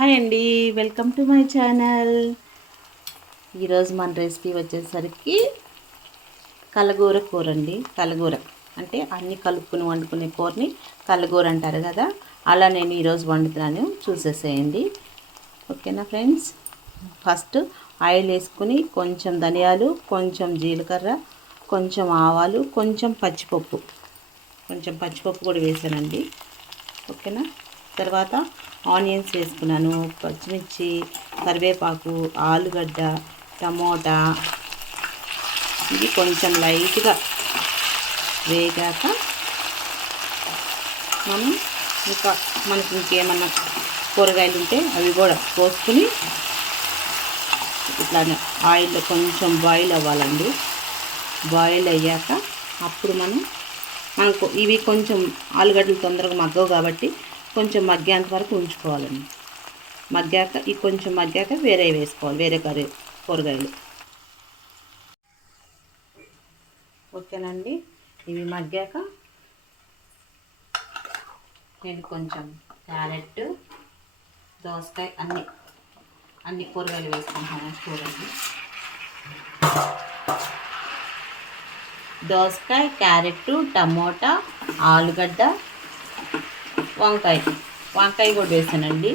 Hi అండి welcome to my channel. ఈరోజు మన రెసిపీ వచ్చేసరికి కలగూర కూర అండి కలగూర అంటే అన్ని కలుపుకుని వండుకునే కూరని కలగూర అంటారు కదా. అలా నేను ఈరోజు వండుతున్నాను. చూసేసేయండి. ఓకేనా ఫ్రెండ్స్? ఫస్ట్ ఆయిల్ వేసుకుని కొంచెం ధనియాలు కొంచెం జీలకర్ర కొంచెం ఆవాలు కొంచెం పచ్చిపప్పు. కొంచెం పచ్చిపప్పు కూడా వేసానండి. ఓకేనా? తర్వాత ఆనియన్స్ వేసుకున్నాను పచ్చిమిర్చి కరివేపాకు ఆలుగడ్డ టమోటా. ఇది కొంచెం లైట్గా వేగాక మనం ఇంకా మనకి ఇంకేమన్నా కూరగాయలు ఉంటే అవి కూడా కోసుకుని ఇట్లానే ఆయిల్లో కొంచెం బాయిల్ అవ్వాలండి. బాయిల్ అయ్యాక అప్పుడు మనం మనకు ఇవి కొంచెం ఆలుగడ్డలు తొందరగా మగ్గవు కాబట్టి కొంచెం మగ్గేంత వరకు ఉంచుకోవాలండి. మగ్గాక ఈ కొంచెం మగ్గాక వేరే వేసుకోవాలి వేరే కర్రీ కూరగాయలు. ఓకేనండి. ఇవి మగ్గాక నేను కొంచెం క్యారెట్ దోసకాయ అన్ని అన్ని కూరగాయలు వేసుకుంటాను చూడండి. దోసకాయ క్యారెట్ టమోటా ఆలుగడ్డ వంకాయ. వంకాయ కూడా వేసానండి.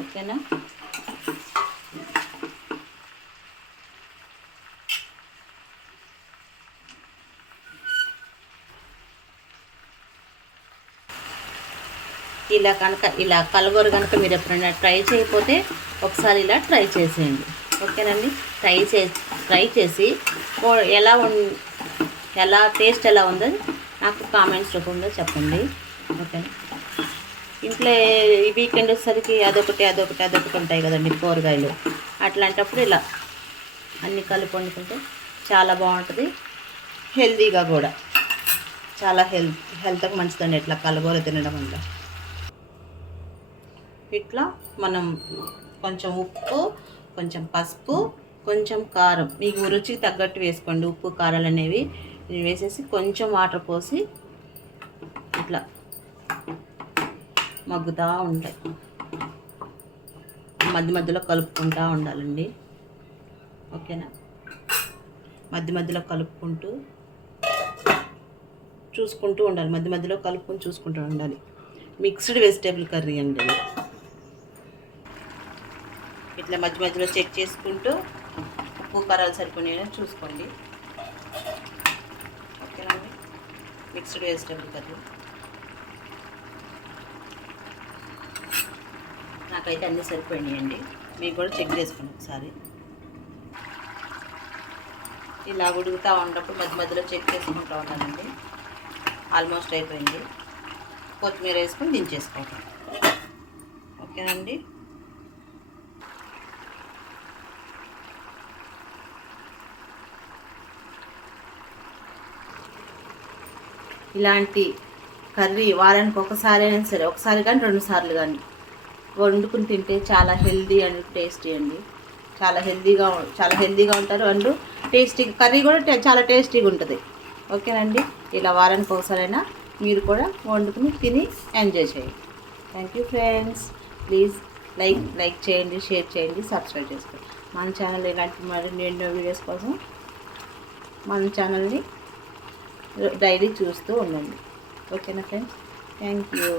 ఓకేనా? ఇలా కనుక ఇలా కలగూర కనుక మీరు ఎప్పుడైనా ట్రై చేయకపోతే ఒకసారి ఇలా ట్రై చేసేయండి. ఓకేనండి? ట్రై చే ట్రై చేసి ఎలా ఎలా టేస్ట్ ఎలా ఉందో నాకు కామెంట్స్ రూపంలో చెప్పండి. ఓకే ఇంట్లో ఈ వీకెండ్ వచ్చేసరికి అదొకటి అదొకటి అదొకటి ఉంటాయి కదండి కూరగాయలు. అట్లాంటప్పుడు ఇలా అన్నీ కలిపి వండుకుంటే చాలా బాగుంటుంది. హెల్తీగా కూడా. చాలా హెల్త్ హెల్త్కి మంచిదండి ఇట్లా కలగూర తినడం వల్ల ఇట్లా మనం కొంచెం ఉప్పు కొంచెం పసుపు కొంచెం కారం. మీకు రుచికి తగ్గట్టు వేసుకోండి. ఉప్పు కారాలు అనేవి ఇవి వేసేసి కొంచెం వాటర్ పోసి ఇట్లా మగ్గుతూ ఉంటాయి. మధ్య మధ్యలో కలుపుకుంటూ ఉండాలండి. ఓకేనా? మధ్య మధ్యలో కలుపుకుంటూ చూసుకుంటూ ఉండాలి. మధ్య మధ్యలో కలుపుకొని చూసుకుంటూ ఉండాలి. మిక్స్డ్ వెజిటేబుల్ కర్రీ అండి ఇట్లా మధ్య మధ్యలో చెక్ చేసుకుంటూ ఉప్పు కారాలు సరిపోయినా చూసుకోండి ఓకేనండి మిక్స్డ్ వెజిటేబుల్ కర్రీ. నాకైతే అన్నీ సరిపోయినాయండి. మీకు కూడా చెక్ చేసుకోండి ఒకసారి. ఇలా ఉడుకుతూ ఉన్నప్పుడు మధ్య మధ్యలో చెక్ చేసుకుంటూ ఉన్నానండి. ఆల్మోస్ట్ అయిపోయింది. కొత్తిమీర వేసుకొని దించేసుకోవటం. ఓకేనండి? ఇలాంటి కర్రీ వారానికి ఒకసారి అయినా సరే ఒకసారి కానీ రెండు సార్లు కానీ వండుకుని తింటే చాలా హెల్దీ అండ్ టేస్టీ అండి. చాలా హెల్దీగా చాలా హెల్దీగా ఉంటారు అండ్ టేస్టీ కర్రీ కూడా చాలా టేస్టీగా ఉంటుంది. ఓకేనండి? ఇలా వారానికి ఒకసారైనా మీరు కూడా వండుకుని తిని ఎంజాయ్ చేయండి. Thank you friends. Please like like చేయండి షేర్ చేయండి సబ్స్క్రైబ్ చేసుకోండి. మన ఛానల్ ఇలాంటి మరిన్ని ఎన్నో వీడియోస్ కోసం మన ఛానల్ని డైలీ చూస్తూ ఉండండి ఓకేనా ఫ్రెండ్స్? Thank you.